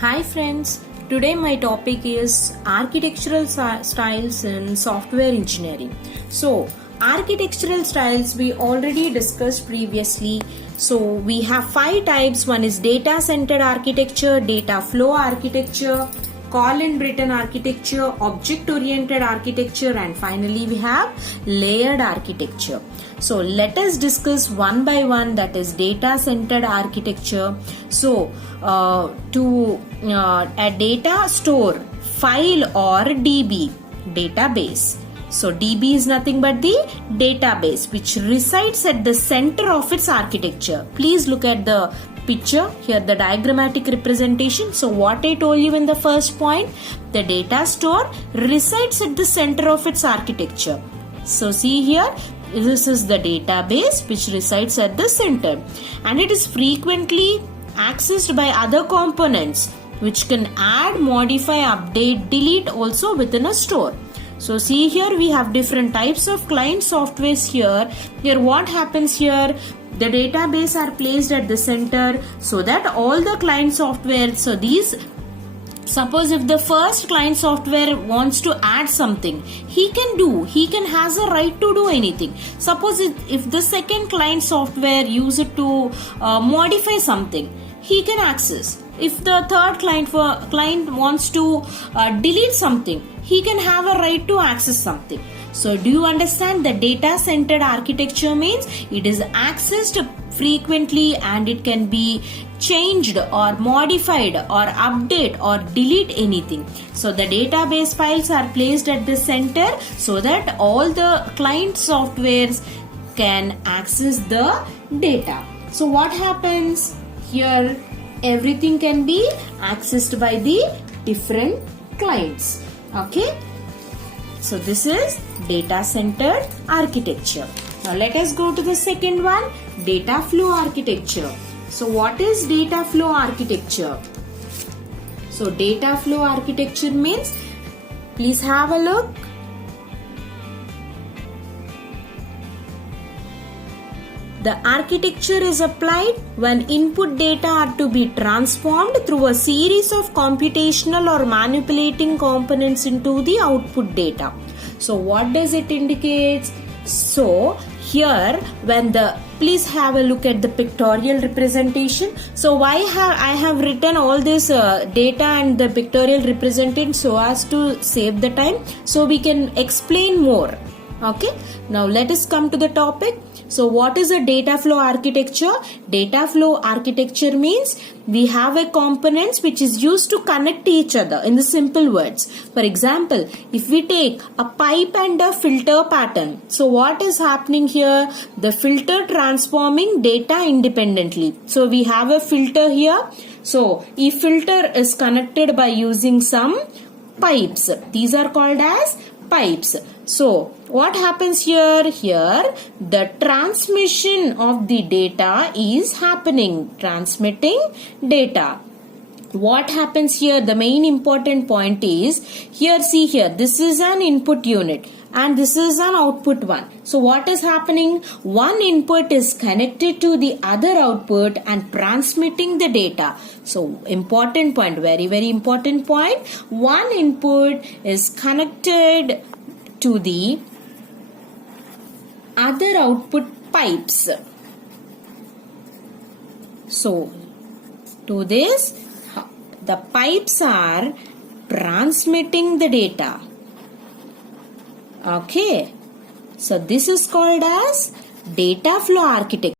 Hi friends, today my topic is architectural styles in software engineering. So, architectural styles we already discussed previously. So, we have 5 types. One is data centered architecture, data flow architecture, Collin-Brittain architecture, object-oriented architecture, and finally we have layered architecture. So let us discuss one by one, that is data-centered architecture. So to a data store, file or DB, database. So DB is nothing but the database which resides at the center of its architecture. Please look at the picture here, the diagrammatic representation. So what I told you in the first point, the data store resides at the center of its architecture. So see here, this is the database which resides at the center, and it is frequently accessed by other components which can add, modify, update, delete also within a store. So see here, we have different types of client softwares here. Here what happens here, the database are placed at the center so that all the client software, so these, suppose if the first client software wants to add something, he can has a right to do anything. Suppose if the second client software use it to modify something, he can access. If the third client wants to delete something, he can have a right to access something. So do you understand the data centered architecture means it is accessed frequently and it can be changed or modified or update or delete anything. So the database files are placed at the center so that all the client softwares can access the data. So what happens here? Everything can be accessed by the different clients. Okay. So this is data centered architecture. Now let us go to the second one, data flow architecture. So what is data flow architecture? So data flow architecture means, please have a look. The architecture is applied when input data are to be transformed through a series of computational or manipulating components into the output data. So what does it indicate? So here when the, please have a look at the pictorial representation. So why I have written all this data and the pictorial representation so as to save the time, so we can explain more. Okay, now let us come to the topic. So what is a data flow architecture? Data flow architecture means we have a components which is used to connect each other in the simple words. For example, if we take a pipe and a filter pattern, so what is happening here? The filter transforming data independently. So we have a filter here. So a filter is connected by using some pipes. These are called as pipes. So what happens here? Here the transmission of the data is happening, transmitting data. What happens here? The main important point is here, see here, this is an input unit and this is an output one. So what is happening? One input is connected to the other output and transmitting the data. So important point, very important point. One input is connected to the other output pipes. So to this, the pipes are transmitting the data. Okay. So this is called as data flow architecture.